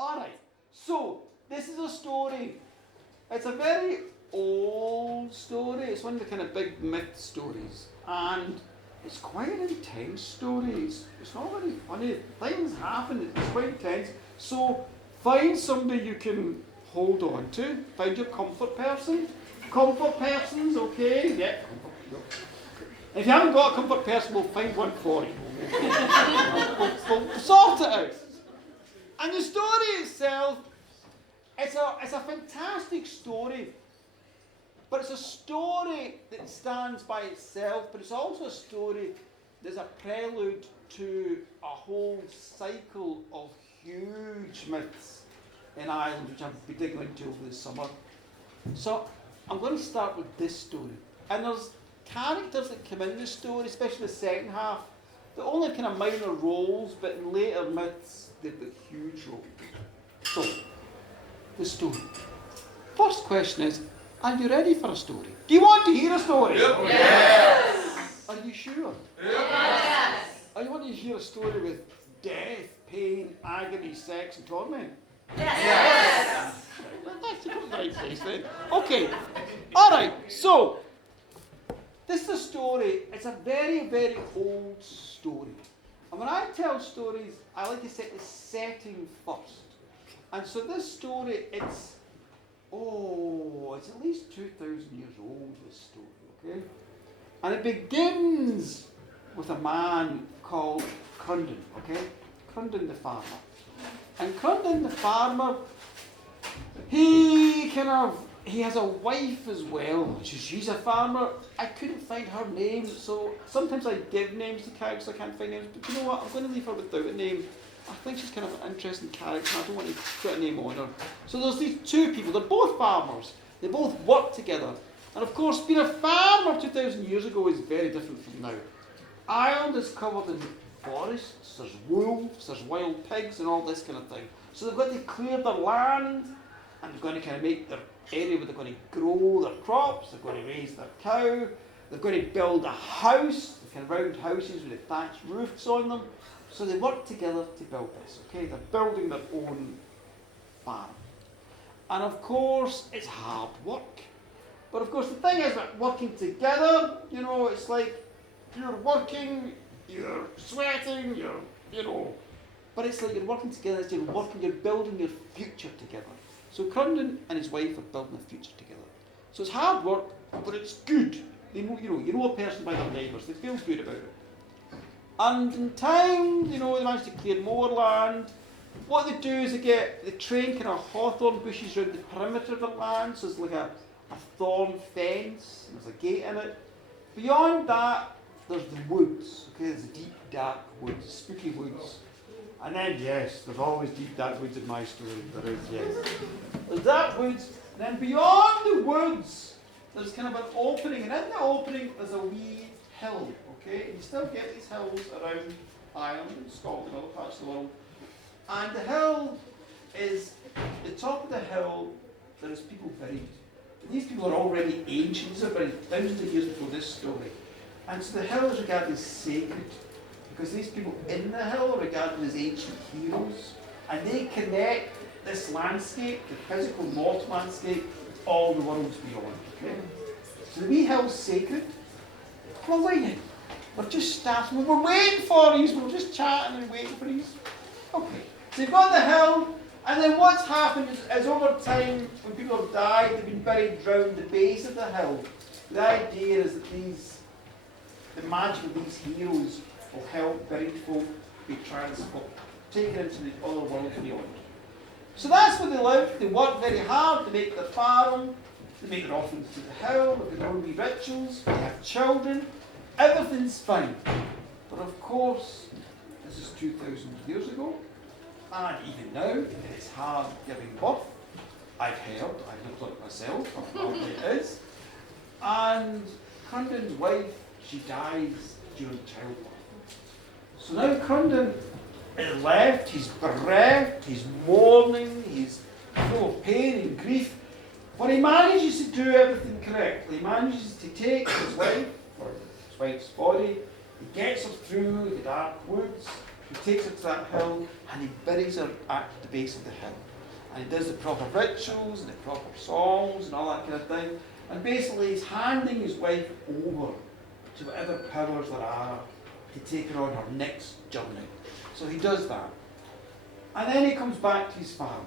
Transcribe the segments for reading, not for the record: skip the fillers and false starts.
Alright, so this is a story. It's a very old story. It's one of the kind of big myth stories. And it's quite an intense story. It's not very funny. Things happen. It's quite intense. So find somebody you can hold on to. Find your comfort person. Comfort persons, okay? Yeah. If you haven't got a comfort person, we'll find one for you. we'll sort it out. And the story itself, it's a fantastic story. But it's a story that stands by itself, but it's also a story that's a prelude to a whole cycle of huge myths in Ireland, which I'll be digging into over the summer. So I'm going to start with this story. And there's characters that come in the story, especially the second half, that only have kind of minor roles, but in later myths, they've got huge roles. So, the story. First question is, are you ready for a story? Do you want to hear a story? Yep. Yes. Are you sure? Yes. Are you wanting to hear a story with death, pain, agony, sex, and torment? Yes. That's the right place then. Okay. Alright, so this is a story. It's a very, very old story. And when I tell stories, I like to set the setting first. And so this story, it's at least 2,000 years old, this story, okay? And it begins with a man called Crundon, okay? Crundon the farmer. And Crundon the farmer, he has a wife as well. She's a farmer. I couldn't find her name, so sometimes I give names to characters, I can't find names. But you know what? I'm going to leave her without a name. I think she's kind of an interesting character. I don't want to put a name on her. So there's these two people. They're both farmers. They both work together. And of course, being a farmer 2,000 years ago is very different from now. Ireland is covered in forests. There's wolves, there's wild pigs, and all this kind of thing. So they've got to clear their land, and they're going to kind of make their area where they're going to grow their crops. They're going to raise their cow. They're going to build a house, kind of round houses with thatched roofs on them. So they work together to build this, okay? They're building their own farm. And of course, it's hard work. But of course, the thing is that working together, it's like you're working, you're sweating, but it's like you're working together, you're building your future together. So Crundon and his wife are building a future together. So it's hard work, but it's good. They know, you know a person by their neighbours. They feel good about it. And in time, they manage to clear more land. What they do is they train kind of hawthorn bushes around the perimeter of the land, so it's like a thorn fence, and there's a gate in it. Beyond that, there's the woods, okay? There's deep, dark woods, spooky woods. And then, yes, there's always deep, dark woods in my story. There is, yes. There's dark woods, and then beyond the woods, there's kind of an opening, and in the opening, there's a wee hill, okay? And you still get these hills around Ireland and Scotland and other parts of the world. And the hill is, the top of the hill, there is people buried. These people are already ancient. These are buried thousands of years before this story. And so the hill is regarded as sacred, because these people in the hill are regarded as ancient heroes, and they connect this landscape, the physical north landscape, with all the worlds beyond. Okay? So the wee hill's sacred. We're waiting. We're just starting. We're waiting for these. We're just chatting and waiting for these. Okay. So you've got the hill, and then what's happened is over time, when people have died, they've been buried round the base of the hill. The idea is that the magic of these heroes will help buried folk be transported, taken into the other worlds beyond. So that's where they live. They work very hard to make their farm, they make their offerings to the hill, they have their own wee rituals, they have children, everything's fine. But of course, this is 2,000 years ago, and even now, it is hard giving birth. I've heard, I've looked at it myself, apparently it is. And Crundon's wife, she dies during childbirth. So now Crundon is left, he's bereft, he's mourning, he's full of pain and grief. But he manages to do everything correctly. He manages to take his wife, or his wife's body, he gets her through the dark woods, He takes her to that hill and he buries her at the base of the hill. And he does the proper rituals and the proper songs and all that kind of thing. And basically he's handing his wife over to whatever powers there are to take her on her next journey. So he does that. And then he comes back to his farm.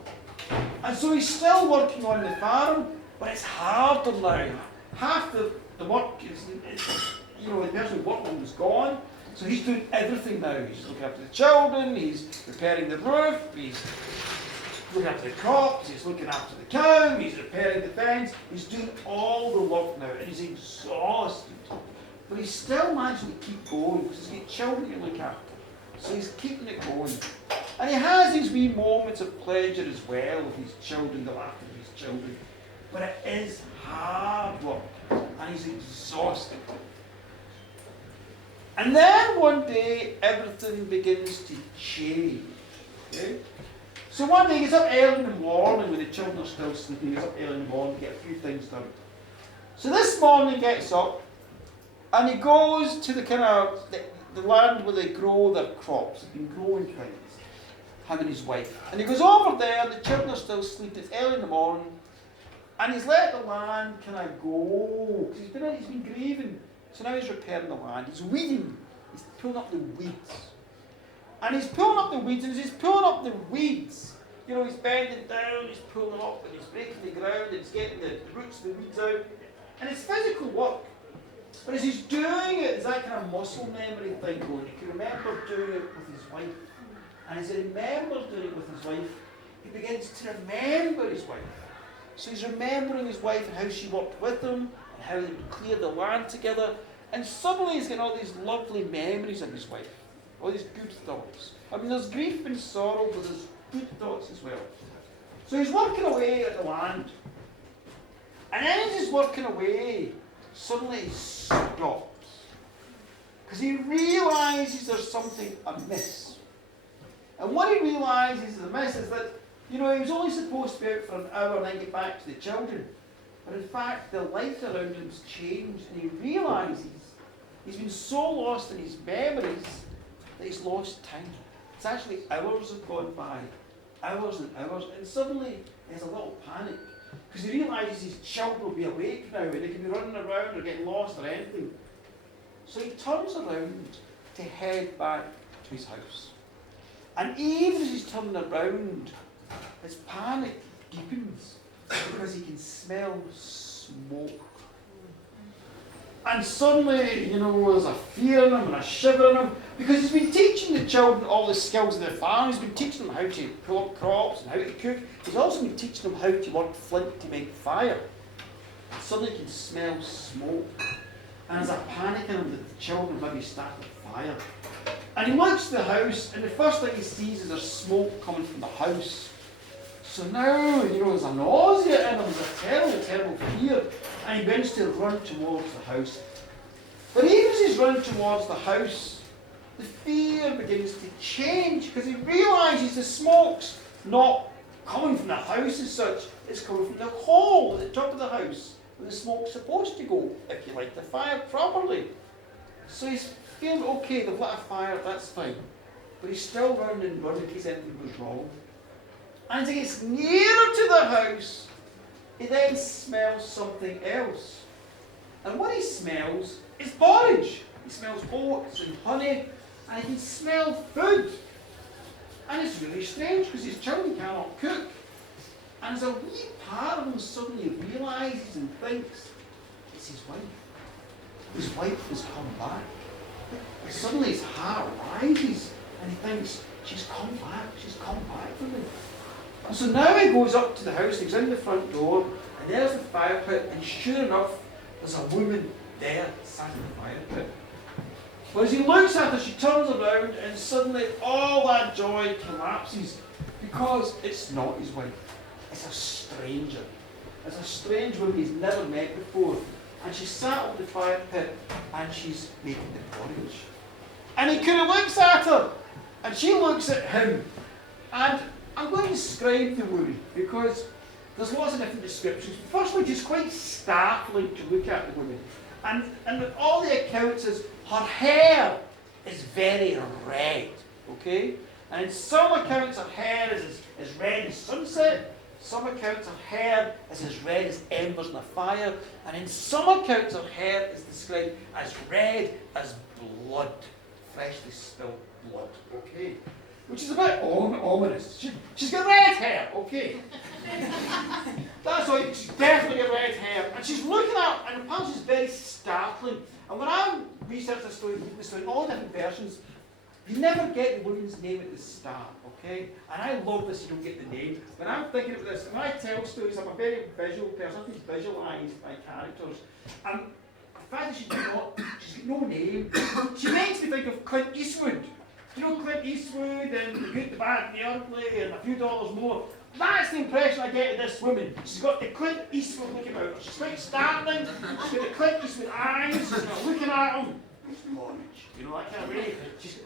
And so he's still working on the farm, but it's harder now. Half the work is, the person working was gone. So he's doing everything now. He's looking after the children, he's repairing the roof, he's looking after the crops, he's looking after the cow, he's repairing the fence. He's doing all the work now, and he's exhausted. But he's still managing to keep going, because he's got children to look after. So he's keeping it going. And he has these wee moments of pleasure as well with his children, the laughter of his children. But it is hard work, and he's exhausted. And then one day, everything begins to change. Okay? So one day he gets up early in the morning when the children are still sleeping. He gets up early in the morning to get a few things done. So this morning he gets up and he goes to the land where they grow their crops. They've been growing things, him and his wife. And he goes over there, the children are still sleeping, it's early in the morning, and he's let the land go, because he's been grieving. So now he's repairing the land, he's weeding, he's pulling up the weeds. And he's pulling up the weeds, and as he's pulling up the weeds, he's bending down, he's pulling them up, and he's breaking the ground, and he's getting the roots of the weeds out. And it's physical work. But as he's doing it, there's that kind of muscle memory thing going. He can remember doing it with his wife. And as he remembers doing it with his wife, he begins to remember his wife. So he's remembering his wife and how she worked with him, and how they would clear the land together. And suddenly he's getting all these lovely memories of his wife. All these good thoughts. I mean, there's grief and sorrow, but there's good thoughts as well. So he's working away at the land. And then as he's working away, suddenly he stops. Because he realises there's something amiss. And what he realises is amiss is that, he was only supposed to be out for an hour and then get back to the children. But in fact, the life around him's changed, and he realises he's been so lost in his memories that he's lost time. It's actually hours have gone by. Hours and hours. And suddenly, there's a little panic. Because he realises his children will be awake now, and they can be running around or getting lost or anything. So he turns around to head back to his house. And even as he's turning around, his panic deepens because he can smell smoke. And suddenly, there's a fear in him and a shiver in him, because he's been teaching the children all the skills of their farm. He's been teaching them how to pull up crops and how to cook. He's also been teaching them how to work flint to make fire. And suddenly he can smell smoke. And there's a panic in him that the children maybe started fire. And he looks to the house, and the first thing he sees is there's smoke coming from the house. So now, there's a nausea in him, there's a terrible, terrible fear, and he begins to run towards the house. But even as he's running towards the house, the fear begins to change, because he realises the smoke's not coming from the house as such, it's coming from the hole at the top of the house, where the smoke's supposed to go, if you light the fire properly. So he's feeling, okay, they've lit a fire, that's fine. But he's still running and running in case anything goes wrong. And as he gets nearer to the house, he then smells something else. And what he smells is porridge. He smells oats and honey, and he can smell food. And it's really strange because his children cannot cook. And as a wee part of him suddenly realises and thinks, it's his wife. His wife has come back. And suddenly his heart rises, and he thinks, she's come back for me. And so now he goes up to the house, he goes in the front door, and there's the fire pit, and sure enough, there's a woman there sat in the fire pit. But as he looks at her, she turns around, and suddenly all that joy collapses, because it's not his wife. It's a stranger. It's a strange woman he's never met before. And she's sat on the fire pit, and she's making the porridge. And he kind of looks at her, and she looks at him, and I'm going to describe the woman, because there's lots of different descriptions. Firstly, it's quite startling to look at the woman. And all the accounts is her hair is very red. okay? And in some accounts her hair is as red as sunset, some accounts her hair is as red as embers in a fire, and in some accounts her hair is described as red as blood, freshly spilt blood, okay? Which is a bit ominous. She's got red hair, okay? That's why she's definitely got red hair. And she's looking at, and apparently she's very startling. And when I researched this story in all different versions, you never get the woman's name at the start, okay? And I love this, you don't get the name. When I'm thinking of this, when I tell stories, I'm a very visual person, I think visualise my characters. And the fact that she's got no name, she makes me think of Clint Eastwood. You know Clint Eastwood and The Good, the Bad and the Ugly and A Few Dollars More? That's the impression I get of this woman. She's got the Clint Eastwood look about her. She's quite startling. She's got the Clint Eastwood eyes. She's got looking at him. Porridge. You know, that kind of way.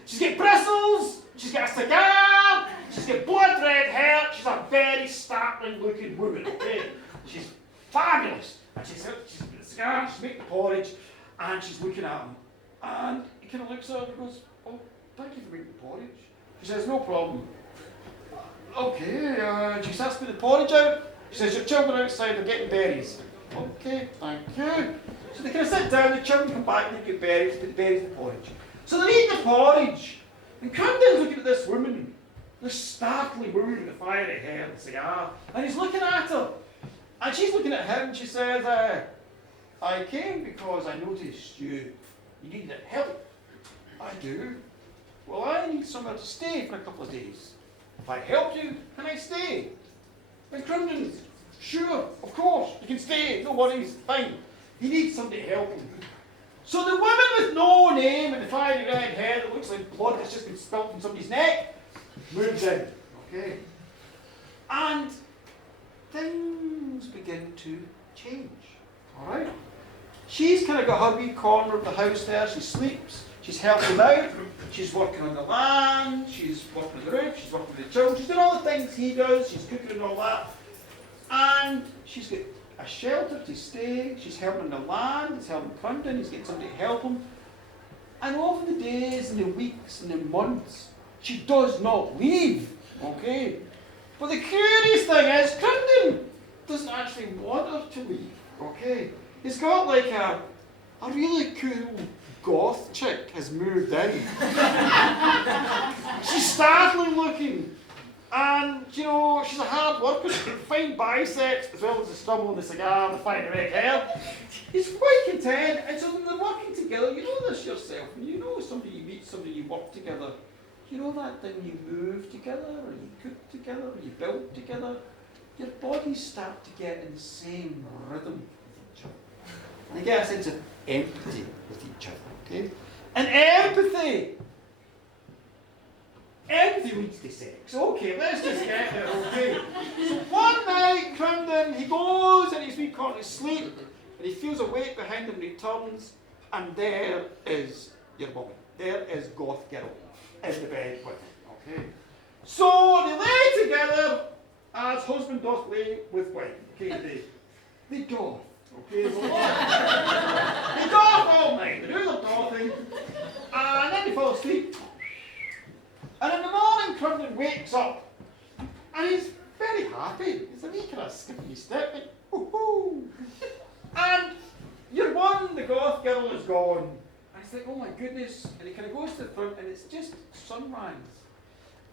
She's got bristles. She's got a cigar. She's got blood red hair. She's a very startling looking woman, okay? She's fabulous. And she's got the cigar, she's making porridge, and she's looking at him. And he kind of looks at her and goes, "Oh, thank you for making the porridge." She says, "No problem." Okay, she starts putting the porridge out. She says, "Your children are outside, they're getting berries." "Okay, thank you." So they kind of sit down, the children come back, they get berries, put the berries in the porridge. So they're eating the porridge. And Camden's looking at this woman, this startling woman with the fiery hair and the cigar, and he's looking at her. And she's looking at him, and she says, "I came because I noticed you needed help." "I do." "Well, I need somewhere to stay for a couple of days. If I help you, can I stay?" And Crumden's, "Sure, of course, you can stay, no worries, fine." He needs somebody to help him. So the woman with no name and the fiery red hair that looks like blood that's just been spilt from somebody's neck moves in, okay? And things begin to change, all right? She's kind of got her wee corner of the house there. She sleeps. She's helping out. She's working on the land. She's working on the roof. She's working with the children. She's doing all the things he does. She's cooking and all that. And she's got a shelter to stay. She's helping on the land. He's helping Crundon. He's getting somebody to help him. And over the days and the weeks and the months, she does not leave. Okay? But the curious thing is, Crundon doesn't actually want her to leave. Okay? He's got like a really cool goth chick has moved in. She's startling looking. And, you know, she's a hard worker. She's got fine biceps, as well as the stubble and the cigar and the fine red hair. He's quite content. And so when they're working together, you know this yourself. When you know somebody you meet, somebody you work together, you know that thing you move together, or you cook together, or you build together, your bodies start to get in the same rhythm with each other. And they get a sense of empathy with each other, okay? And empathy leads to sex. Okay, let's just get it, okay? So one night, Crumden, he goes in his wee corner to sleep, and he feels a weight behind him, and he turns, and there is your woman. There is Goth Girl in the bed with him, okay? So they lay together as husband doth lay with wife, okay? They doth, okay? They doth all night, they do their dothing, and then they fall asleep. And in the morning, Crumden wakes up, and he's very happy. He's a wee kind of skippy step, like, woohoo! And your one, the Goth Girl, is gone. And he's like, oh my goodness. And he kind of goes to the front, and it's just sunrise.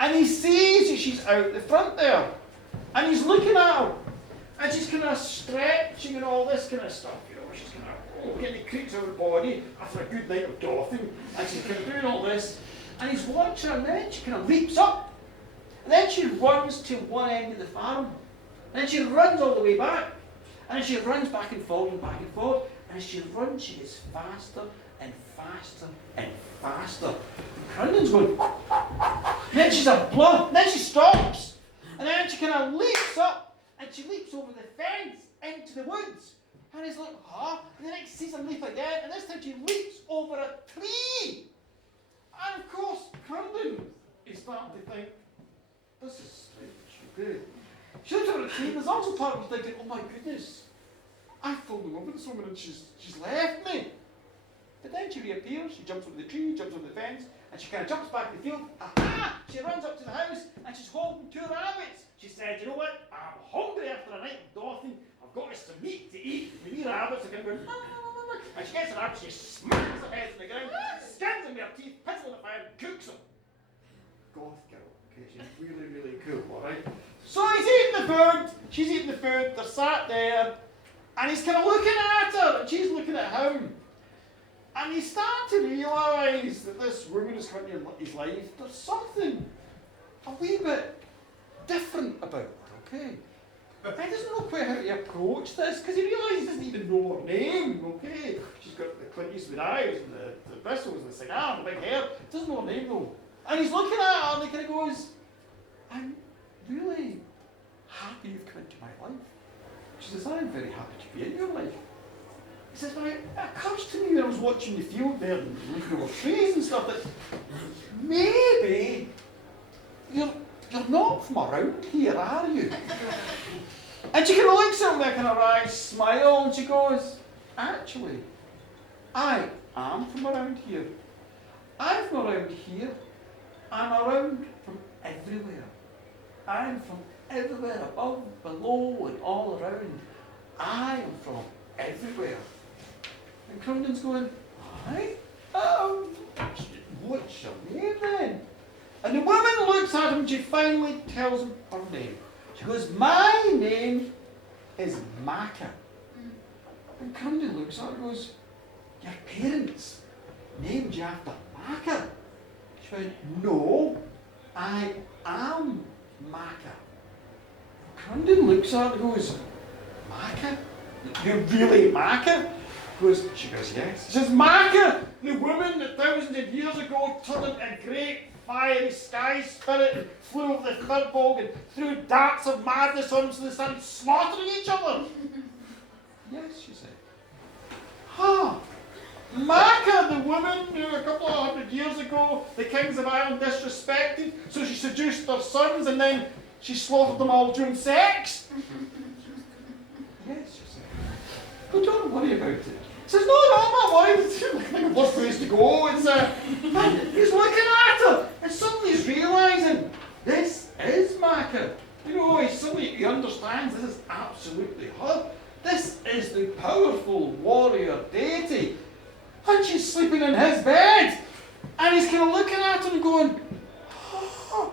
And he sees that she's out the front there. And he's looking at her. And she's kind of stretching and all this kind of stuff, you know. She's kind of getting the creaks out of her body after a good night of doffing. And she's kind of doing all this. And he's watching her, and then she kind of leaps up. And then she runs to one end of the farm. And then she runs all the way back. And then she runs back and forth and back and forth. And as she runs, she gets faster and faster and faster. And Crundon's going, and then she's a bluff. And then she stops. And then she kind of leaps up. And she leaps over the fence into the woods. And he's like, huh? And then he sees her leap again. And this time she leaps over a tree. And of course, Crumden is starting to think, this is strange, okay? She looks over the tree, and there's also part of her thinking, oh my goodness, I've fallen in love with this woman and she's left me. But then she reappears, she jumps over the tree, jumps over the fence, and she kind of jumps back in the field. Aha! she runs up to the house and she's holding 2 rabbits. She said, you know what, I'm hungry after a night of doffing. I've got us some meat to eat. The wee rabbits are going to go, and she gets the rabbit, she smacks their heads on the ground, skins them with her teeth, puts them in the fire, and cooks them. Goth girl, okay, she's really, really cool, alright? So he's eating the food, she's eating the food, they're sat there, and he's kind of looking at her, and she's looking at him. And he starts to realise that this woman is coming into his life. There's something a wee bit different about it, okay? And he doesn't know quite how to approach this, because he realises he doesn't even know her name, okay? She's got the Clint Eastwood eyes, and the bristles, and the cigar, and the big hair. Doesn't know her name though. And he's looking at her, and he kind of goes, I'm really happy you've come into my life. She says, I'm very happy to be in your life. He says, well, it occurs to me when I was watching the field there and looking over trees and stuff that maybe you're not from around here, are you? And she kind of looks at him with a kind of wry smile and she goes, actually, I am from around here. I'm from around here. I'm around from everywhere. I'm from everywhere, above, below, and all around. I am from everywhere. And Crumden's going, aye? What's your name then? And the woman looks at him and she finally tells him her name. She goes, my name is Macha. And Crumden looks at her and goes, your parents named you after Macha? She went, no, I am Macha. Crumden looks at her and goes, Macha? You're really Macha? She goes, yes. She says, Macha, the woman that thousands of years ago turned into a great fiery sky spirit and flew over the Firbolg and threw darts of madness on them so they started slaughtering each other. Yes, she said. Huh. Macha, the woman who a couple of 100 years ago the kings of Ireland disrespected, so she seduced their sons and then she slaughtered them all during sex. Yes, she said. But don't worry about it. He says, no, I'm not worried. It's like the worst place to go. He's looking at her, and suddenly he's realising this is Macha. You know, he understands this is absolutely her. This is the powerful warrior deity. And she's sleeping in his bed. And he's kind of looking at her and going, oh,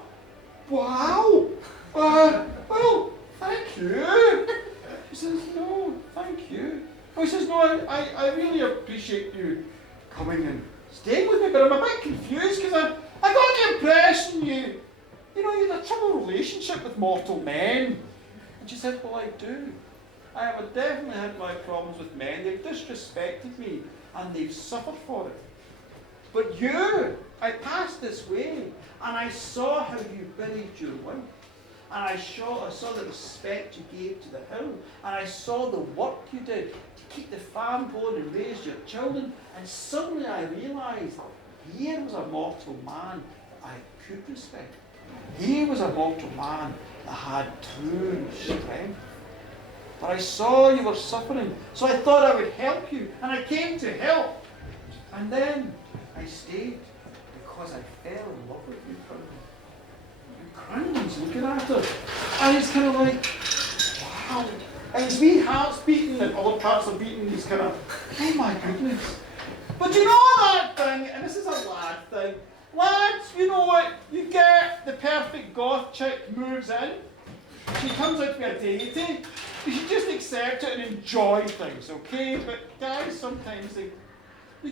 wow. Well, thank you. He says, no, thank you. Oh, he says, no, I really appreciate you coming and staying with me, but I'm a bit confused because I got the impression you had a troubled relationship with mortal men. And she said, well, I do. I have definitely had my problems with men. They've disrespected me and they've suffered for it. But you, I passed this way and I saw how you buried your wife. And I saw the respect you gave to the hill. And I saw the work you did to keep the farm going and raise your children. And suddenly I realised here was a mortal man that I could respect. He was a mortal man that had true strength. But I saw you were suffering, so I thought I would help you. And I came to help. And then I stayed because I fell in love with you, Crumden's looking at her, and he's kind of like, wow. And his wee heart's beating, and other parts are beating. He's kind of, oh my goodness. But you know that thing, and this is a lad thing. Lads, you know what? You get the perfect goth chick moves in. She comes out to be a deity. You should just accept it and enjoy things, okay? But guys, sometimes they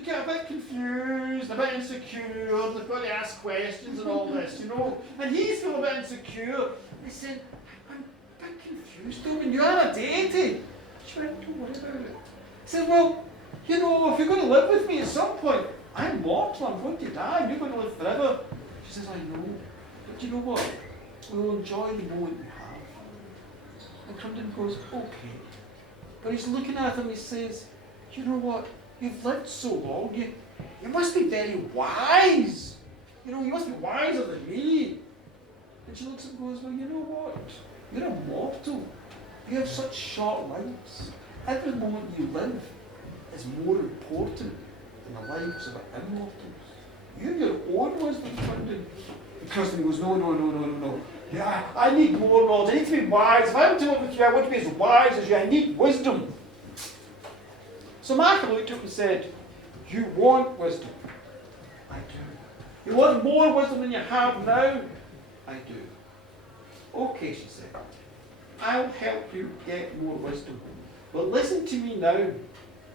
get a bit confused, a bit insecure, they've got to ask questions and all this, you know? And he's feeling a bit insecure. He said, I'm a bit confused, Owen, you are a deity. She went, don't worry about it. He said, well, you know, if you're going to live with me at some point, I'm mortal, I'm going to die, and you're going to live forever. She says, I know, but you know what? We'll enjoy the moment we have. And Crumden goes, okay. But he's looking at him, he says, you know what? You've lived so long, you must be very wise. You know, you must be wiser than me. And she looks at him and goes, well, you know what? You're immortal. You have such short lives. Every moment you live is more important than the lives of immortals. You have your own wisdom, Crumden. Crosby goes, no. Yeah, I need more knowledge. I need to be wise. If I want to live with you, I want to be as wise as you. I need wisdom. So Macha looked at him and said, you want wisdom? I do. You want more wisdom than you have now? I do. Okay, she said. I'll help you get more wisdom. But listen to me now.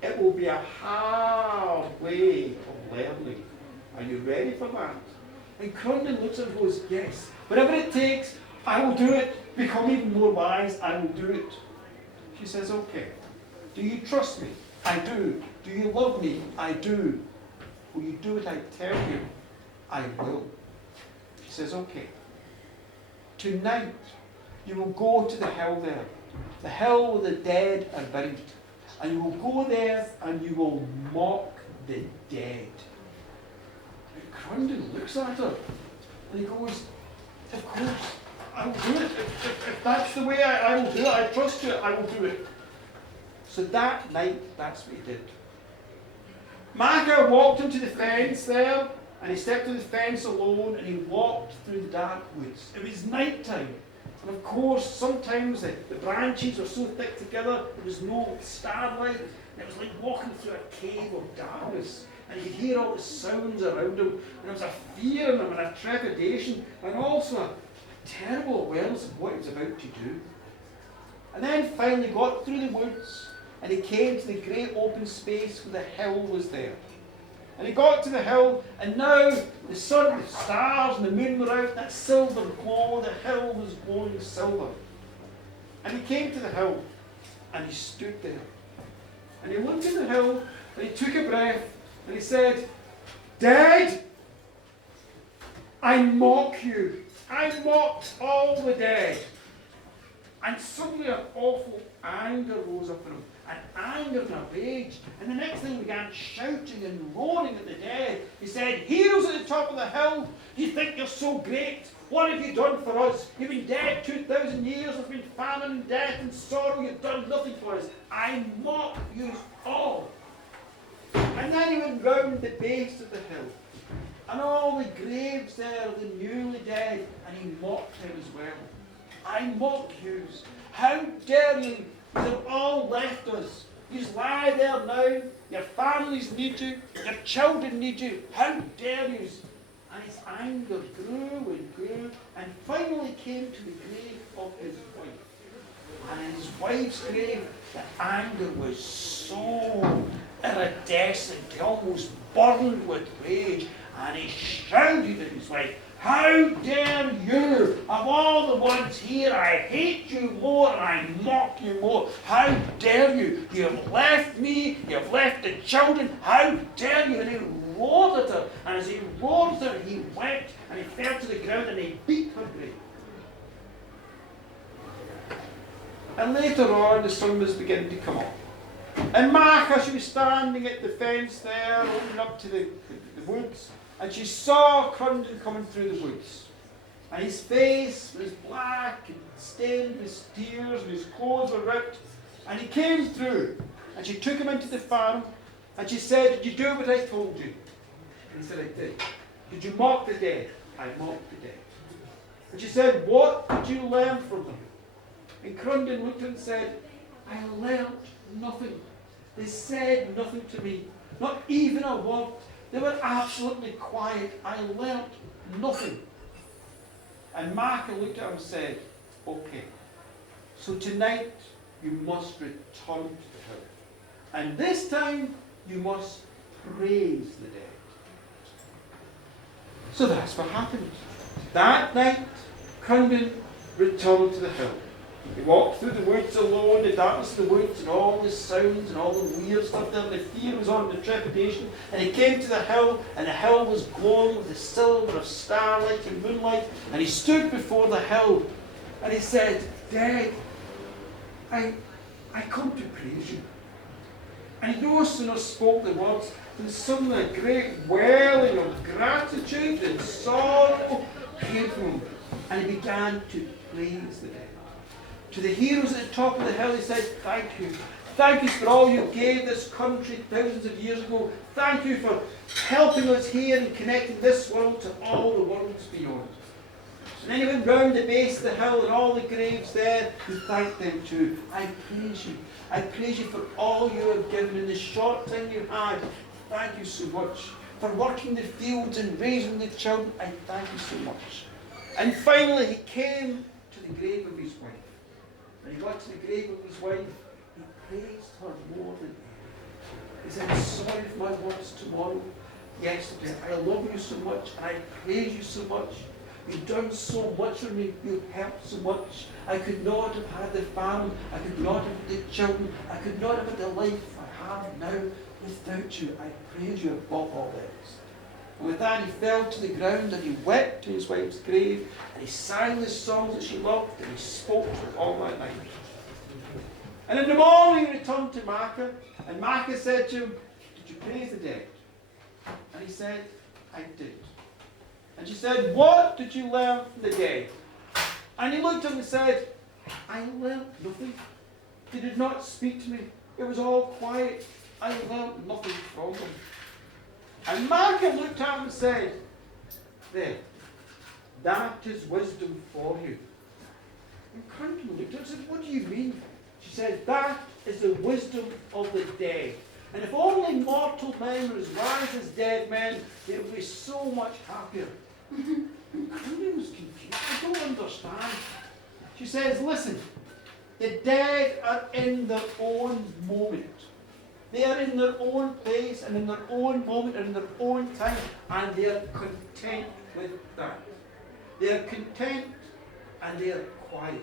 It will be a hard way of learning. Are you ready for that? And Crundon looks at him and goes, yes. Whatever it takes, I will do it. Become even more wise, I will do it. She says, okay. Do you trust me? I do. Do you love me? I do. Will you do what I tell you? I will. She says, okay. Tonight, you will go to the hill there. The hill where the dead are buried. And you will go there and you will mock the dead. And Crundon looks at her and he goes, of course, I will do it. If that's the way I will do it, I trust you, I will do it. So that night, that's what he did. Macha walked into the fence there, and he stepped to the fence alone, and he walked through the dark woods. It was night time. And of course, sometimes the branches were so thick together, there was no starlight, and it was like walking through a cave of darkness. And you could hear all the sounds around him, and there was a fear in him, and a trepidation, and also a terrible awareness of what he was about to do. And then finally got through the woods, and he came to the great open space where the hill was there. And he got to the hill, and now the sun, the stars, and the moon were out, that silver glow, the hill was glowing silver. And he came to the hill, and he stood there. And he looked at the hill, and he took a breath, and he said, Dead, I mock you. I mocked all the dead. And suddenly an awful anger rose up in him. An anger and a rage. And the next thing he began shouting and roaring at the dead. He said, Heroes at the top of the hill, you think you're so great. What have you done for us? You've been dead 2,000 years. There's been famine and death and sorrow. You've done nothing for us. I mock you all. And then he went round the base of the hill. And all the graves there of the newly dead. And he mocked them as well. I mock yous. How dare you? You have all left us. You just lie there now. Your families need you. Your children need you. How dare you? And his anger grew and grew and finally came to the grave of his wife. And in his wife's grave, the anger was so iridescent, he almost burned with rage. And he shouted at his wife, How dare you? Of all the ones here, I hate you more and I mock you more. How dare you? You have left me, you have left the children. How dare you? And he roared at her. And as he roared at her, he wept and he fell to the ground and he beat her grave. And later on, the sun was beginning to come up. And Macha, she was standing at the fence there, opening up to the woods. And she saw Crundon coming through the woods. And his face was black and stained with tears, and his clothes were ripped. And he came through. And she took him into the farm. And she said, Did you do what I told you? And he said, I did. Did you mock the dead? I mocked the dead. And she said, What did you learn from them? And Crundon looked at her and said, I learnt nothing. They said nothing to me. Not even a word. They were absolutely quiet. I learnt nothing. And Macha looked at him and said, Okay, so tonight you must return to the hill. And this time you must praise the dead. So that's what happened. That night, Crundon returned to the hill. He walked through the woods alone, the darkness of the woods, and all the sounds and all the weird stuff there. The fear was on, the trepidation. And he came to the hill, and the hill was glowing with the silver of starlight and moonlight. And he stood before the hill, and he said, Dead, I come to praise you. And he no sooner spoke the words than suddenly a great wailing of gratitude and sorrow came from him. And he began to praise the dead. To the heroes at the top of the hill, he said, Thank you. Thank you for all you gave this country thousands of years ago. Thank you for helping us here and connecting this world to all the worlds beyond. went round the base of the hill and all the graves there, he thanked them too. I praise you. I praise you for all you have given in the short time you had. Thank you so much. For working the fields and raising the children, I thank you so much. And finally he came to the grave of his wife. When he got to the grave of his wife, he praised her more than ever. He said, I'm sorry for my words tomorrow, yesterday. I love you so much and I praise you so much. You've done so much for me. You've helped so much. I could not have had the family. I could not have had the children. I could not have had the life I have now without you. I praise you above all else. And with that he fell to the ground and he wept to his wife's grave and he sang the songs that she loved and he spoke to her all that night. And in the morning he returned to Macha and Macha said to him, did you praise the dead? And he said, I did. And she said, what did you learn from the dead? And he looked at him and said, I learned nothing. They did not speak to me. It was all quiet. I learned nothing from them. And Macha looked at him and said, there, that is wisdom for you. And Cranton looked at her and said, what do you mean? She said, that is the wisdom of the dead. And if only mortal men were as wise as dead men, they would be so much happier. And Cranton was confused. I don't understand. She says, listen, the dead are in their own moment. They are in their own place and in their own moment and in their own time, and they are content with that. They are content and they are quiet.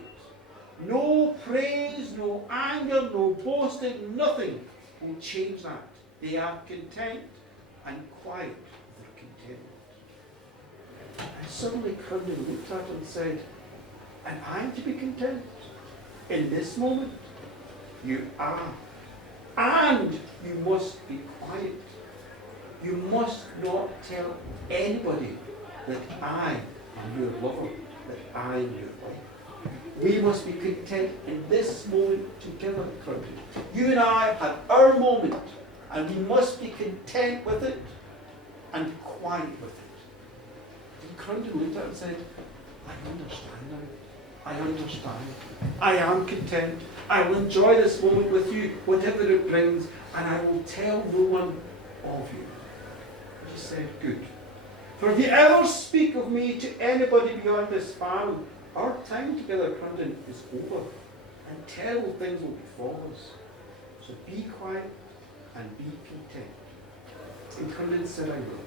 No praise, no anger, no boasting, nothing will change that. They are content and quiet with their contentment. And suddenly Curtin looked at her and said, and I'm to be content in this moment? You are. And you must be quiet. You must not tell anybody that I am your lover, that I am your wife. We must be content in this moment together, Crowley. You and I have our moment, and we must be content with it and quiet with it. And Crowley looked at it and said, I understand now. I understand. I am content. I will enjoy this moment with you, whatever it brings, and I will tell no one of you. He said, good. For if you ever speak of me to anybody beyond this family, our time together, Crandon, is over, and terrible things will befall us. So be quiet and be content. And Crandon said, I will.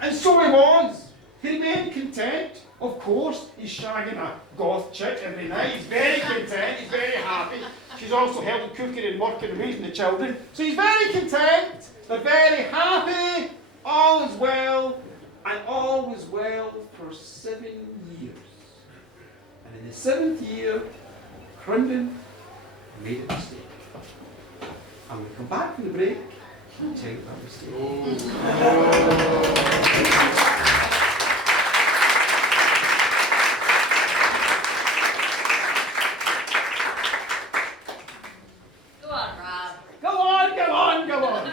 And so he was. He remained content. Of course, he's shagging a goth chick every night. He's very content. He's very happy. She's also helping cooking and working and raising the children. So he's very content. They're very happy. All is well. And all was well for 7 years. And in the 7th year, Crandon made a mistake. I'm going to come back from the break and tell you that mistake. Go on, Rob. Go on.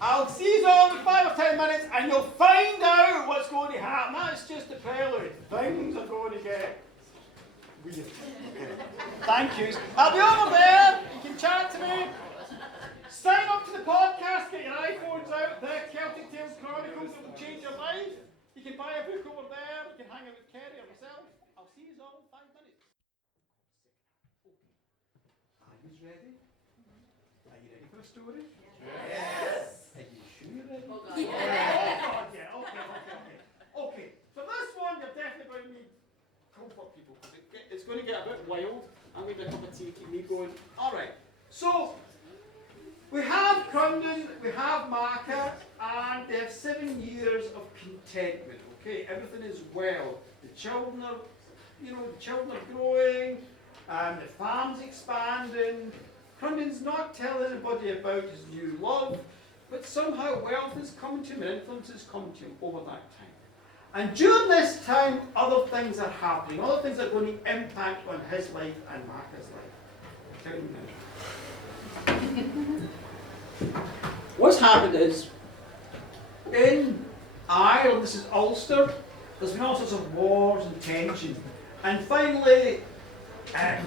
I'll see you all in 5 or 10 minutes and you'll find out what's going to happen. That's just the prelude. Things are going to get weird. Thank you. I'll be over there. You can chat to me. Sign up to the podcast. Get your iPhones out. The Celtic Tales Chronicles. It will change your life. You can buy a book over there. You can hang out with Kerry or myself. I'll see you all in 5 minutes. Are you ready? Are you ready for a story? Yes. Are you sure you're ready? Oh, God. Yeah. Okay. For this one, you're definitely going to need comfort people. It's going to get a bit wild. I'm going to have a cup of tea, keep me going. Alright. So, we have Crandon, we have Macha, and they have 7 years of contentment. Okay, everything is well. The children are, the children are growing, and the farm's expanding. Crandon's not telling anybody about his new love, but somehow wealth is coming to him and influence is coming to him over that time. And during this time, other things are happening. Other things are going to impact on his life and Macha's life. I'll tell you now. What's happened is, in Ireland, this is Ulster, There's been all sorts of wars and tension. And finally,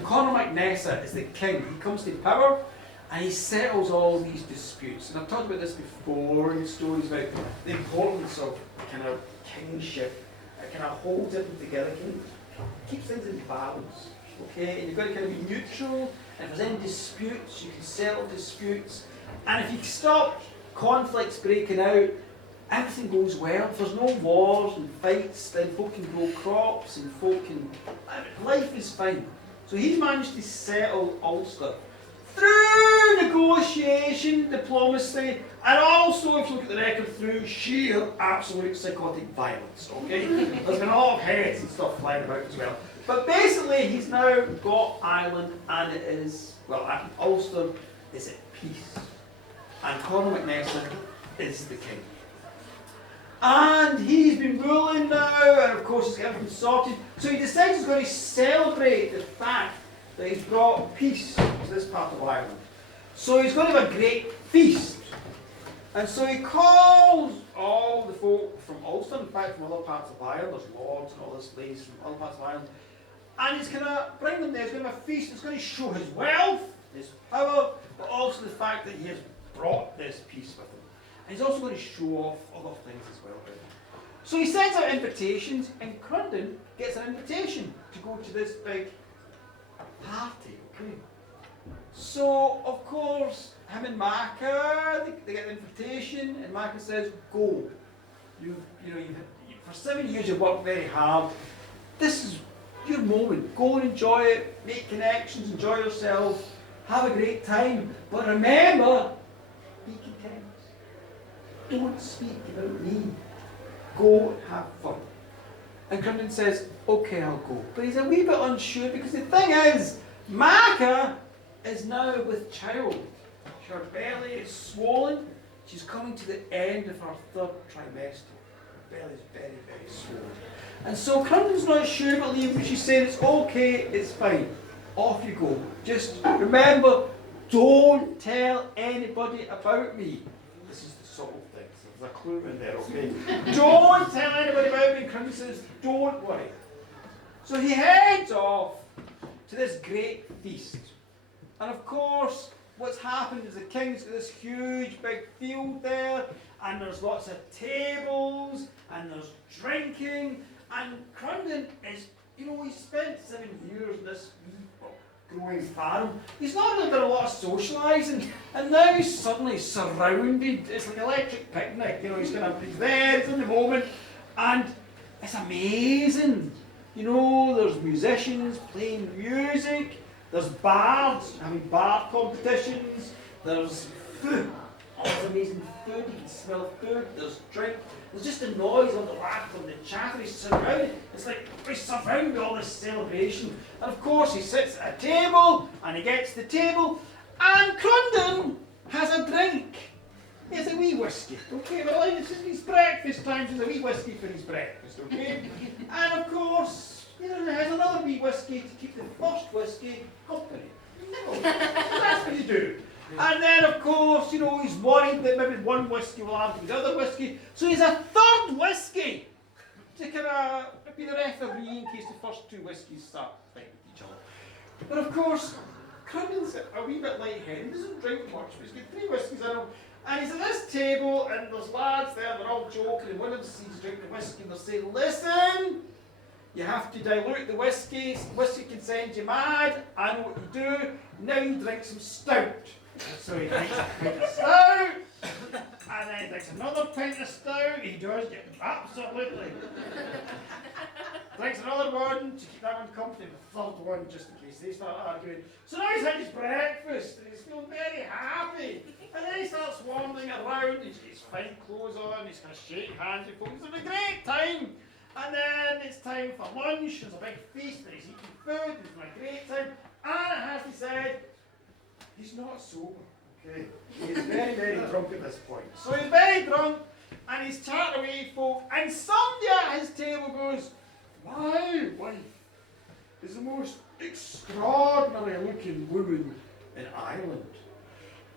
Conor MacNessa is the king. He comes to power and he settles all these disputes. And I've talked about this before in stories about the importance of kind of kingship. It kind of holds everything together, keeps things in balance. Okay, and you've got to kind of be neutral. And if there's any disputes, you can settle disputes. And if you stop conflicts breaking out, everything goes well. If there's no wars and fights, then folk can grow crops and folk can... life is fine. So he's managed to settle Ulster through negotiation, diplomacy, and also, if you look at the record, through sheer, absolute psychotic violence. Okay? There's been a lot of heads and stuff flying about as well. But basically, he's now got Ireland, and it is, well, Ulster is at peace. And Conor MacNessa is the king. And he's been ruling now, and of course he's got everything sorted. So he decides he's going to celebrate the fact that he's brought peace to this part of Ireland. So he's going to have a great feast. And so he calls all the folk from Ulster, in fact from other parts of Ireland, there's lords and all this ladies from other parts of Ireland, and he's going to bring them there, he's going to have a feast, he's going to show his wealth, his power, but also the fact that he has brought this peace with him. And he's also going to show off other things as well. So he sends out invitations, and Crundon gets an invitation to go to this big party, okay? So, of course, him and Macha, they get an invitation, and Macha says, go. For 7 years you've worked very hard. This is your moment. Go and enjoy it, make connections, enjoy yourself, have a great time. But remember, be content. Don't speak about me. Go and have fun. And Crundon says, okay, I'll go. But he's a wee bit unsure because the thing is, Macha is now with child. Her belly is swollen. She's coming to the end of her third trimester. Her belly is very, very swollen. And so Crundon's not sure about leaving, but she's saying it's okay, it's fine. Off you go. Just remember, don't tell anybody about me. This is the subtle thing. So there's a clue in there, okay? Don't tell anybody about me. Crundon says, don't worry. So he heads off to this great feast. And of course, what's happened is the king's got this huge big field there, and there's lots of tables, and there's drinking, and Crundon is, he spent 7 years in this growing farm. He's not really done a lot of socialising, and now he's suddenly surrounded. It's like an electric picnic, he's there, he's in the moment, and it's amazing. There's musicians playing music, there's bards having bard competitions, there's food, all this amazing food, you can smell food, there's drink, there's just the noise on the laugh and the chatter, he's surrounded, it's like we're surrounded by all this celebration. And of course he sits at a table, and he gets to the table, and Crundon has a drink. He has a wee whiskey, okay, well it's his breakfast time, so there's a wee whiskey for his breakfast, okay? And of course, he has another wee whiskey to keep the first whiskey company. So that's what you do. And then, of course, he's worried that maybe one whiskey will add to the other whiskey. So he's a third whiskey to kind of be the referee in case the first two whiskies start fighting with each other. But of course, Crundon's a wee bit lightheaded. He doesn't drink much, but he's got 3 whiskies in him. And he's at this table, and there's lads there, they're all joking, and one of them sees he's drinking the whiskey, and they're saying, listen, you have to dilute the whiskey. Whiskey can send you mad. I know what you do. Now you drink some stout. So he drinks a pint of stout, and then he drinks another pint of stout. He does, absolutely. Drinks another one to keep that one company, and a third one just in case they start arguing. So now he's had his breakfast, and he's feeling very happy. And then he starts wandering around, he's got his fine clothes on, he's going to shake hands with folks. He's having a great time. And then it's time for lunch, there's a big feast, and he's eating food, he's having a great time. And it has to be said, he's not sober, okay? He's very, very drunk at this point. So he's very drunk, and he's chatting away with folk, and somebody at his table goes, my wife is the most extraordinary looking woman in Ireland.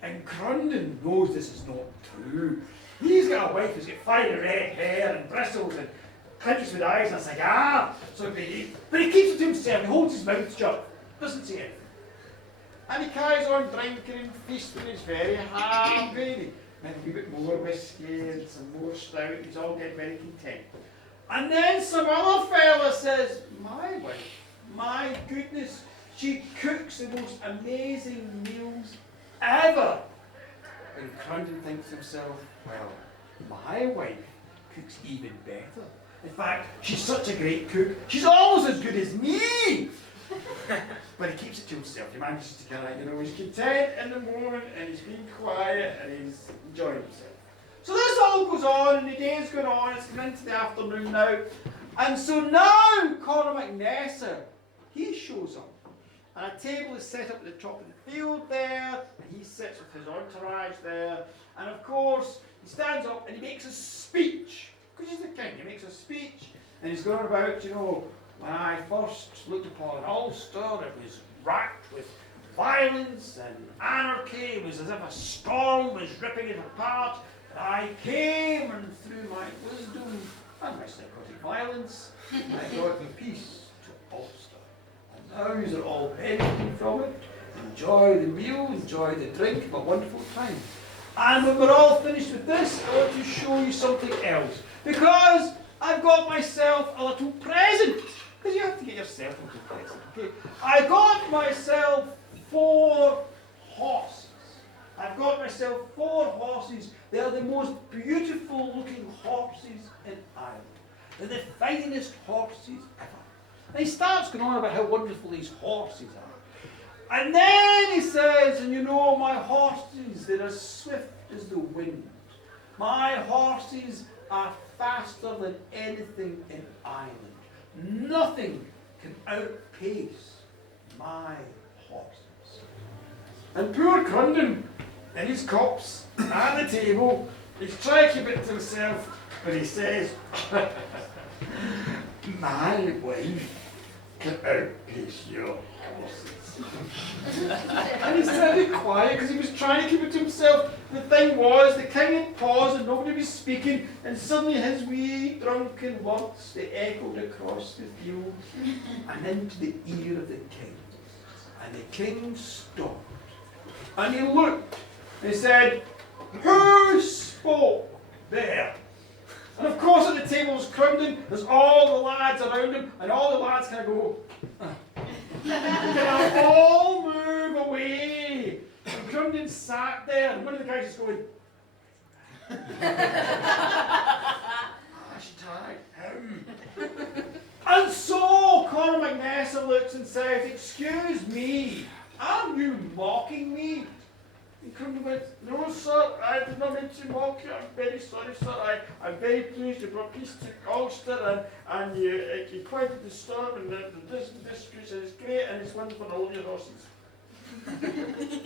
And Crundon knows this is not true. He's got a wife who's got fine red hair and bristles, and clenches with eyes and it's like, ah! But he keeps it to himself, he holds his mouth shut, doesn't say anything. And he carries on drinking and feasting, he's very happy. And a wee bit more whiskey and some more stout, he's all getting very content. And then some other fella says, my wife, my goodness, she cooks the most amazing meals ever. And Crundon thinks to himself, well, my wife cooks even better. In fact, she's such a great cook, she's almost as good as me. But he keeps it to himself. He manages to kind of, he's content in the moment and he's being quiet and he's enjoying himself. So this all goes on and the day's going on, it's coming into the afternoon now. And so now Conor McNessa, he shows up. And a table is set up at the top of the field there, and he sits with his entourage there. And of course, he stands up and he makes a speech. Because he's the king, he makes a speech. And he's going about, when I first looked upon Ulster, it was racked with violence and anarchy. It was as if a storm was ripping it apart. And I came, and through my wisdom and my psychotic violence, I brought the peace to Ulster. And now you're all benefiting from it. Enjoy the meal, enjoy the drink, have a wonderful time. And when we're all finished with this, I want to show you something else. Because I've got myself a little present. Because you have to get yourself a little present, okay? I got myself 4 horses. I've got myself 4 horses. They are the most beautiful looking horses in Ireland. They're the finest horses ever. And he starts going on about how wonderful these horses are. And then he says, and my horses, they're as swift as the wind. My horses are faster than anything in Ireland. Nothing can outpace my horses. And poor Crundon, in his cups, at the table, he's trying to keep it to himself, but he says, my wife can outpace your horses. And he said it quiet because he was trying to keep it to himself. The thing was, the king had paused and nobody was speaking, and suddenly his wee drunken words, they echoed across the field and into the ear of the king. And the king stopped. And he looked and he said, who spoke there? And of course at the table was Crundon, there's all the lads around him, and all the lads kind of go, and all move away. And Crundon sat there, and one of the guys is going, hashtag him. And so Conor McNessa looks and says, excuse me, are you mocking me? And Crundon went, no sir, I did not mean to mock you, I'm very sorry sir, I'm very pleased you brought peace to Ulster and you quieted the storm and this is great and it's wonderful for all your horses.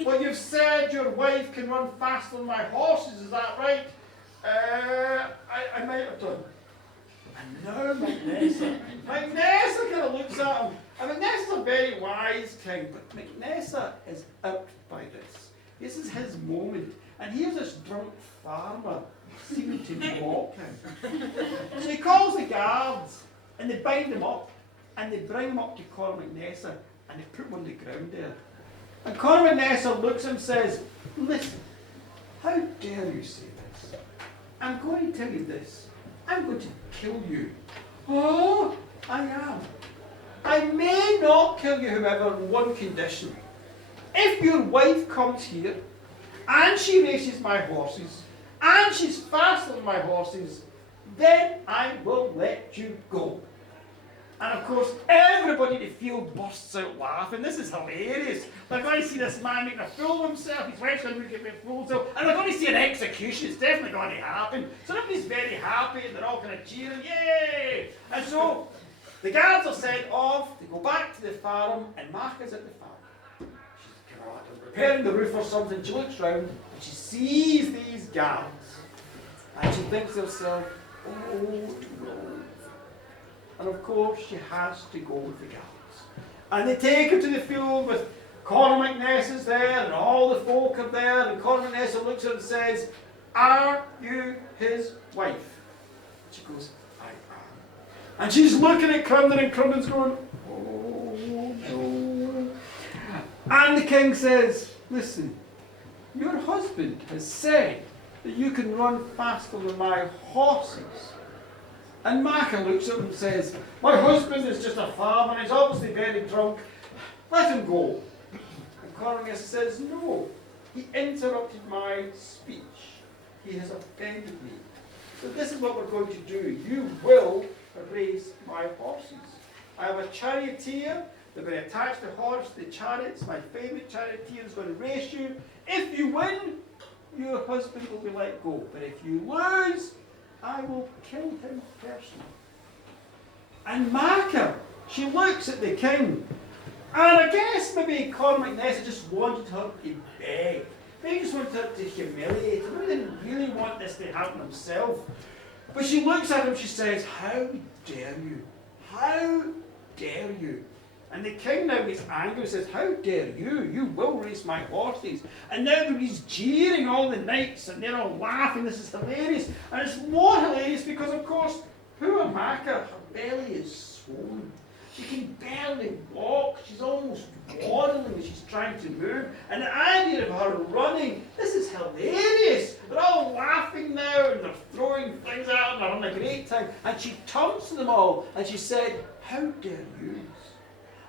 But you've said your wife can run faster than my horses, is that right? I might have done. And now Macnessa kind of looks at him, and Macnessa's a very wise king, but Macnessa is out by this. This is his moment, and here's this drunk farmer seeming to mock him. So he calls the guards, and they bind him up, and they bring him up to Conor McNessa, and they put him on the ground there. And Conor McNessa looks at him and says, listen, how dare you say this? I'm going to tell you this. I'm going to kill you. Oh, I am. I may not kill you, however, on one condition. If your wife comes here, and she races my horses, and she's faster than my horses, then I will let you go. And of course, everybody in the field bursts out laughing. This is hilarious. They're going to see this man making a fool of himself. His wife's going to get a fool of himself. And they're going to see an execution. It's definitely going to happen. So everybody's very happy, and they're all kind of cheering. Yay! And so the guards are sent off. They go back to the farm, and Macha's at the farm. She's kind of repairing the roof or something. She looks round, and she sees these guards. And she thinks to herself, oh no. And of course, she has to go with the guards. And they take her to the field with Conor McNessa's there, and all the folk are there, and Conor McNessa looks at her and says, are you his wife? And she goes, I am. And she's looking at Crumden, and Crumden's going, oh no. And the king says, listen, your husband has said that you can run faster than my horses. And Macha looks at him and says, my husband is just a farmer, he's obviously very drunk, let him go. And Cornelius says, no, he interrupted my speech. He has offended me. So this is what we're going to do. You will race my horses. I have a charioteer. They're going to attach the horse to the chariots. My favourite charioteer is going to race you. If you win, your husband will be let go. But if you lose, I will kill him personally. And Macha, she looks at the king. And I guess maybe Conor McNessa just wanted her to beg. Maybe just wanted her to humiliate him. Maybe didn't really want this to happen himself. But she looks at him, she says, how dare you? How dare you? And the king now gets angry and says, how dare you? You will race my horses. And now everybody's jeering, all the knights, and they're all laughing. This is hilarious. And it's more hilarious because, of course, poor Macha, her belly is swollen. She can barely walk. She's almost waddling as she's trying to move. And the idea of her running, this is hilarious. They're all laughing now and they're throwing things at her and they're having a great time. And she turns to them all and she said, how dare you?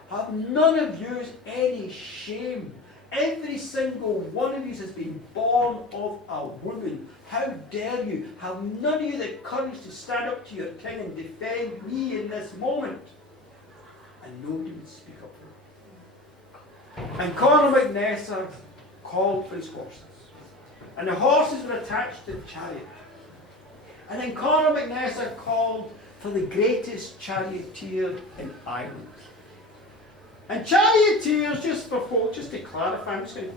Have none of you any shame? Every single one of you has been born of a woman. How dare you? Have none of you the courage to stand up to your king and defend me in this moment? And nobody would speak up for him. And Conor McNessa called for his horses. And the horses were attached to the chariot. And then Conor McNessa called for the greatest charioteer in Ireland. And charioteers, just for folk, just to clarify, I'm just going to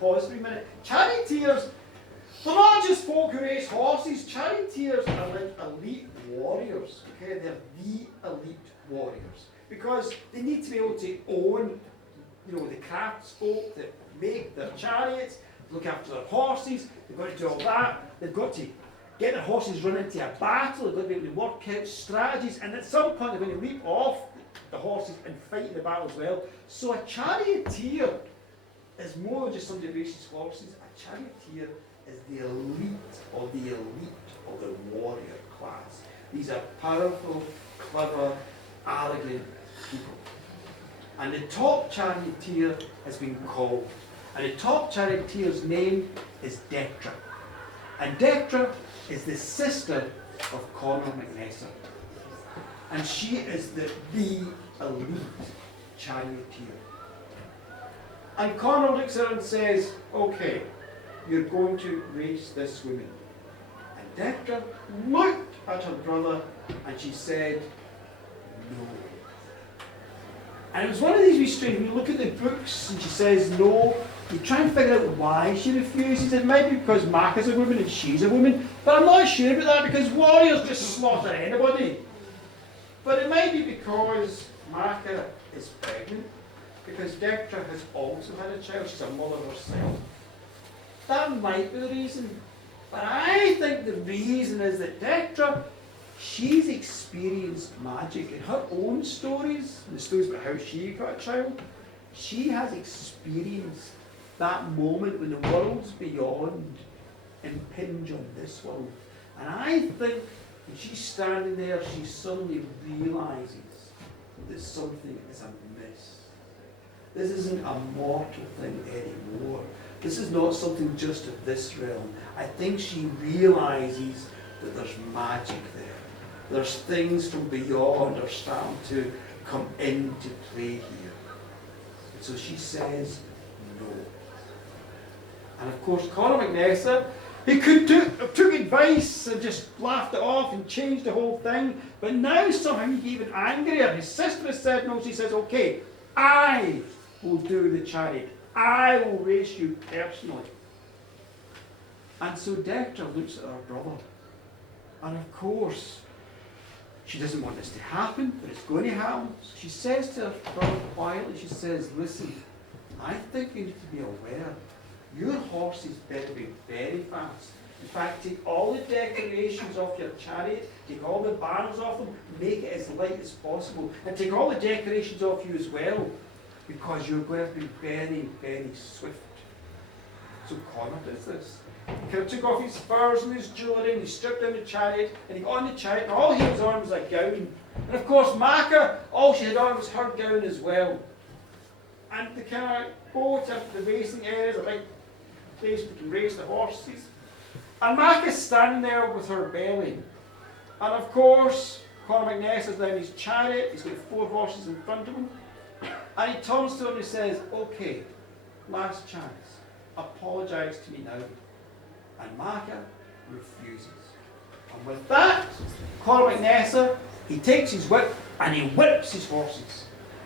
pause for a minute. Charioteers, they're not just folk who race horses. Charioteers are like elite warriors. Okay, they're the elite warriors. Because they need to be able to own, the craftsfolk that make their chariots, look after their horses, they've got to do all that, they've got to get their horses run into a battle, they've got to be able to work out strategies, and at some point they're going to leap off the horses and fight in the battle as well. So a charioteer is more than just somebody who races horses. A charioteer is the elite of the warrior class. These are powerful, clever, arrogant people. And the top charioteer has been called. And the top charioteer's name is Dectra. And Dectra is the sister of Conor McNessa. And she is the elite charioteer. And Conor looks at her and says, okay, you're going to race this woman. And Dectra looked at her brother and she said, no. And it was one of these wee strange, when you look at the books and she says no, you try and figure out why she refuses. It might be because Macha's a woman and she's a woman, but I'm not sure about that because warriors just slaughter anybody. But it might be because Macha is pregnant, because Dectra has also had a child, she's a mother herself. That might be the reason. But I think the reason is that Dectra, she's experienced magic in her own stories, the stories about how she got a child. She has experienced that moment when the worlds beyond impinge on this world. And I think when she's standing there, she suddenly realizes that something is amiss. This isn't a mortal thing anymore. This is not something just of this realm. I think she realizes that there's magic there. There's things from beyond are starting to come into play here. And so she says no. And of course, Conor McNessa, he took advice and just laughed it off and changed the whole thing. But now somehow he's even angrier. His sister has said no. She says, okay, I will do the chariot. I will race you personally. And so Dectra looks at her brother. And of course, she doesn't want this to happen, but it's going to happen. So she says to her brother quietly, she says, listen, I think you need to be aware. Your horses better be very fast, In fact, take all the decorations off your chariot, take all the banners off them, make it as light as possible, and take all the decorations off you as well, because you're going to be very, very swift. So Connor does this. He kind of took off his spurs and his jewellery, and he stripped down the chariot, and he got on the chariot, and all he was on was a gown. And of course, Macha, all she had on was her gown as well. And they kind of go to the racing area, a big place we can race the horses. And Macha's standing there with her belly. And of course, Conor McNess is now in his chariot, he's got 4 horses in front of him. And he turns to him and he says, okay, last chance, apologise to me now. And Macha refuses. And with that, Conor McNess, he takes his whip and he whips his horses.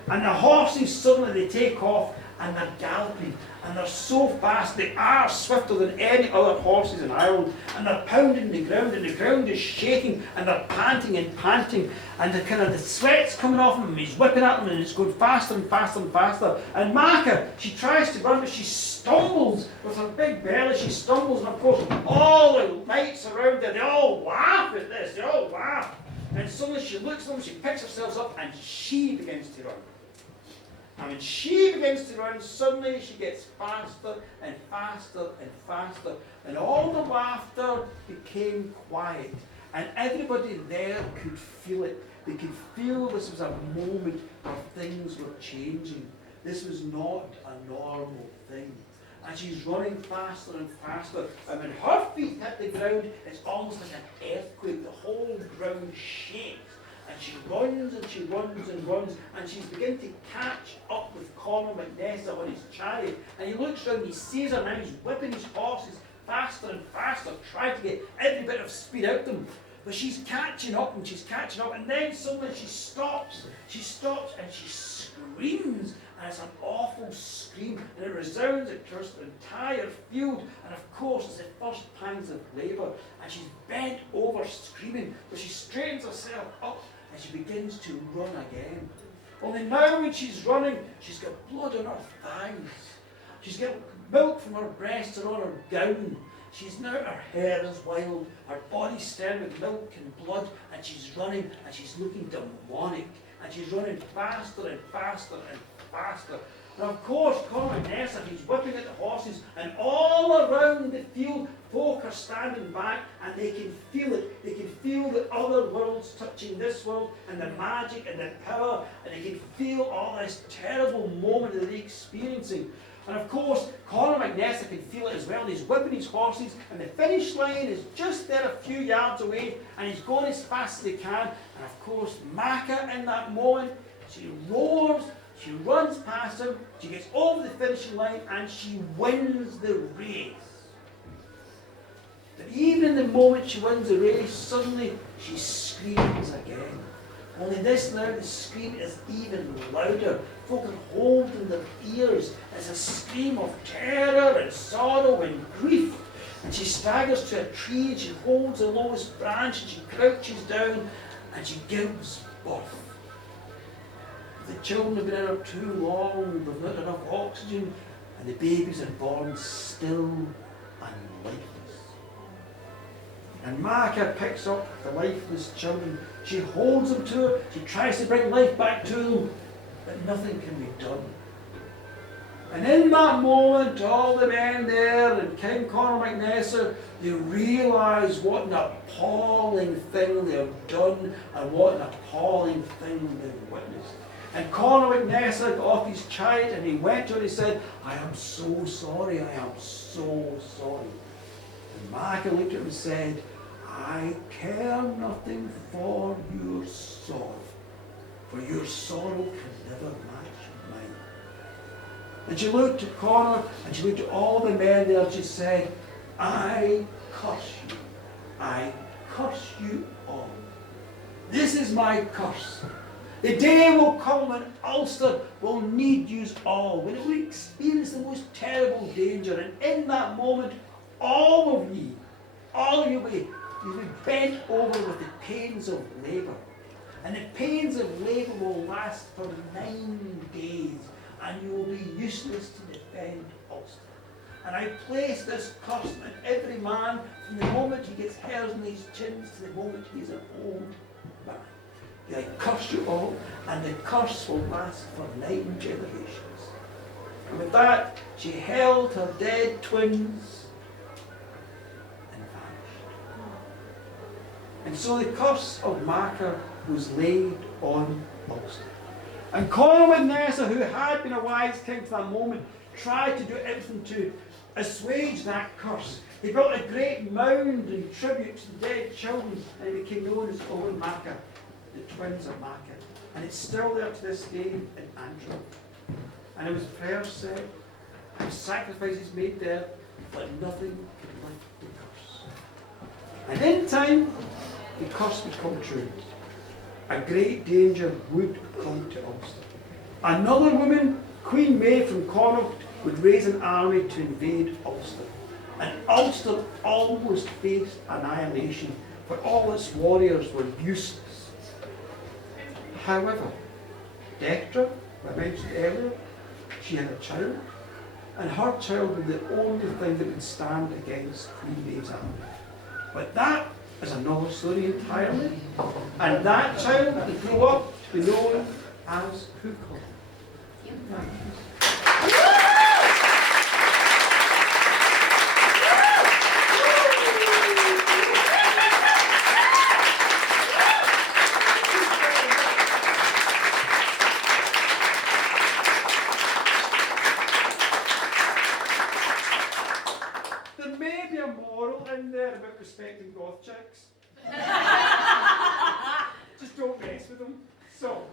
And the horses suddenly they take off and they're galloping. And they're so fast, they are swifter than any other horses in Ireland. And they're pounding the ground, and the ground is shaking, and they're panting and panting. And the sweat's coming off them, and he's whipping at them, and it's going faster and faster and faster. And Macha, she tries to run, but she stumbles with her big belly. She stumbles, and of course, all the mates around her, they all laugh at this, they all laugh. And suddenly she looks at them, she picks herself up, and she begins to run. And when she begins to run, suddenly she gets faster and faster and faster. And all the laughter became quiet. And everybody there could feel it. They could feel this was a moment where things were changing. This was not a normal thing. And she's running faster and faster. And when her feet hit the ground, it's almost like an earthquake. The whole ground shakes. And she runs and she runs and runs, and she's beginning to catch up with Conor McNess on his chariot. And he looks round, he sees her now, he's whipping his horses faster and faster, trying to get every bit of speed out of them. But she's catching up and she's catching up, and then suddenly she stops and she screams, and it's an awful scream, and it resounds across the entire field. And of course, it's the first pangs of labour, and she's bent over screaming, but she straightens herself up and she begins to run again. Only now when she's running, she's got blood on her thighs. She's got milk from her breasts and on her gown. She's now, her hair is wild, her body's stained with milk and blood, and she's running and she's looking demonic. And she's running faster and faster and faster. And of course, Conor McNess, he's whipping at the horses, and all around the field, folk are standing back, and they can feel it. They can feel the other worlds touching this world, and the magic and the power, and they can feel all this terrible moment that they're experiencing. And of course, Conor McNess can feel it as well. He's whipping his horses, and the finish line is just there a few yards away, and he's going as fast as he can. And of course, Macha in that moment, she roars, she runs past him, she gets over the finishing line, and she wins the race. But even in the moment she wins the race, suddenly she screams again. Only this now, the scream is even louder. Folk are holding their ears. It's a scream of terror and sorrow and grief. And she staggers to a tree and she holds the lowest branch and she crouches down and she gives birth. The children have been in her too long, they've not enough oxygen, and the babies are born still and lifeless. And Macha picks up the lifeless children. She holds them to her, she tries to bring life back to them, but nothing can be done. And in that moment, all the men there and King Conor McNess, they realise what an appalling thing they have done and what an appalling thing they've witnessed. And Conor McNess got off his chariot and he went to her and he said, I am so sorry, I am so sorry. And Macha looked at him and said, I care nothing for your sorrow, for your sorrow can never match mine. And she looked at Conor and she looked at all the men there and she said, I curse you. I curse you all. This is my curse. The day will come when Ulster will need you all, when it will experience the most terrible danger. And in that moment, all of you will be bent over with the pains of labour. And the pains of labour will last for 9 days, and you will be useless to defend Ulster. And I place this curse on every man from the moment he gets hairs on his chins to the moment he's an old man. I curse you all, and the curse will last for 9 generations. And with that, she held her dead twins and vanished. And so the curse of Macha was laid on Ulster. And Conall Nessa, who had been a wise king to that moment, tried to do everything to assuage that curse. He built a great mound in tribute to the dead children, and it became known as Owen Macha, the twins of Macha. And it's still there to this day in Antrim. And it was prayers said, and sacrifices made there, but nothing could lift the curse. And in time, the curse would come true. A great danger would come to Ulster. Another woman, Queen Maeve from Connaught, would raise an army to invade Ulster. And Ulster almost faced annihilation, for all its warriors were useless. However, Dectra, who I mentioned earlier, she had a child, and her child was the only thing that would stand against Queen Maeve's army. But that is another story entirely. And that child would grow up to be known as who called? There may be a moral in there about respecting goth chicks. Just don't mess with them. So,